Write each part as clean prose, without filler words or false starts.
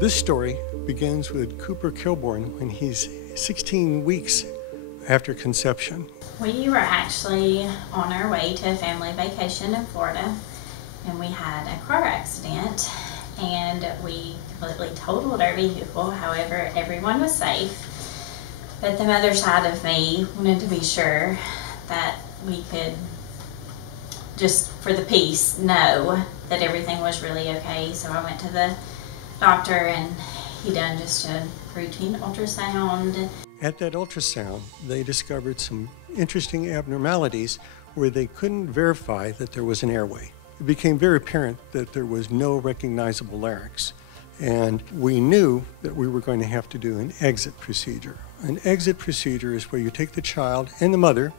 This story begins with Cooper Kilborn when he's 16 weeks after conception. We were actually on our way to a family vacation in Florida, and we had a car accident, and we completely totaled our vehicle. However, everyone was safe, but the mother side of me wanted to be sure that we could, just for the peace, know that everything was really okay. So I went to the doctor, and he done just a routine ultrasound. At that ultrasound, they discovered some interesting abnormalities where they couldn't verify that there was an airway. It became very apparent that there was no recognizable larynx, and we knew that we were going to have to do an exit procedure. An exit procedure is where you take the child and the mother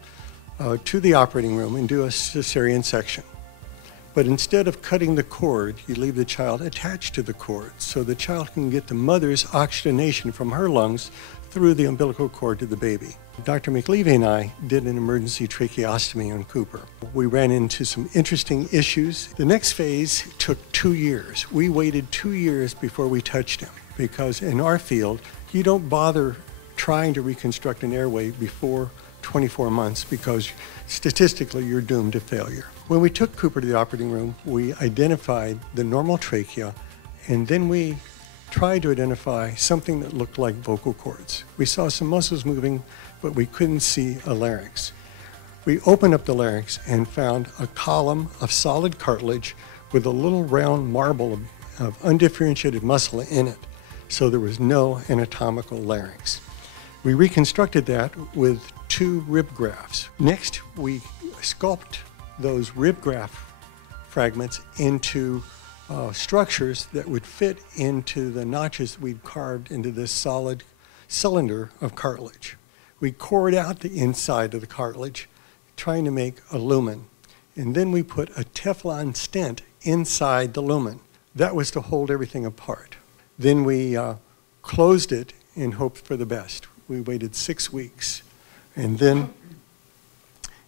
to the operating room and do a cesarean section. But instead of cutting the cord, you leave the child attached to the cord so the child can get the mother's oxygenation from her lungs through the umbilical cord to the baby. Dr. McLeavy and I did an emergency tracheostomy on Cooper. We ran into some interesting issues. The next phase took 2 years. We waited 2 years before we touched him because in our field, you don't bother trying to reconstruct an airway before 24 months because statistically you're doomed to failure. When we took Cooper to the operating room, we identified the normal trachea, and then we tried to identify something that looked like vocal cords. We saw some muscles moving, but we couldn't see a larynx. We opened up the larynx and found a column of solid cartilage with a little round marble of undifferentiated muscle in it, so there was no anatomical larynx. We reconstructed that with 2 rib grafts. Next, we sculpt those rib graft fragments into structures that would fit into the notches we'd carved into this solid cylinder of cartilage. We cored out the inside of the cartilage, trying to make a lumen. And then we put a Teflon stent inside the lumen. That was to hold everything apart. Then we closed it and hoped for the best. We waited 6 weeks. And then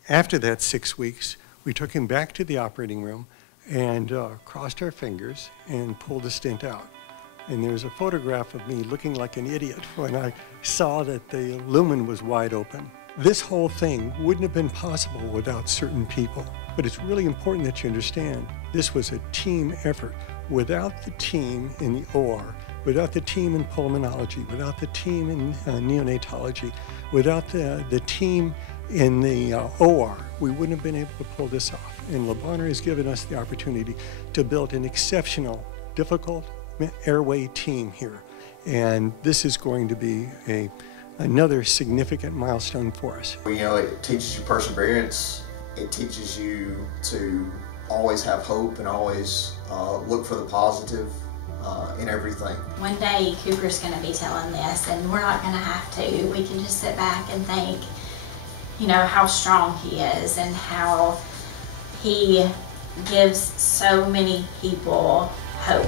after that 6 weeks, we took him back to the operating room and crossed our fingers and pulled the stent out. And there's a photograph of me looking like an idiot when I saw that the lumen was wide open. This whole thing wouldn't have been possible without certain people. But it's really important that you understand this was a team effort. Without the team in the OR, without the team in pulmonology, without the team in neonatology, without the team in the OR, we wouldn't have been able to pull this off. And Le Bonheur has given us the opportunity to build an exceptional, difficult airway team here. And this is going to be another significant milestone for us. You know, it teaches you perseverance. It teaches you to always have hope and always look for the positive in everything. One day Cooper's going to be telling this, and we're not going to have to. We can just sit back and think, you know, how strong he is and how he gives so many people hope.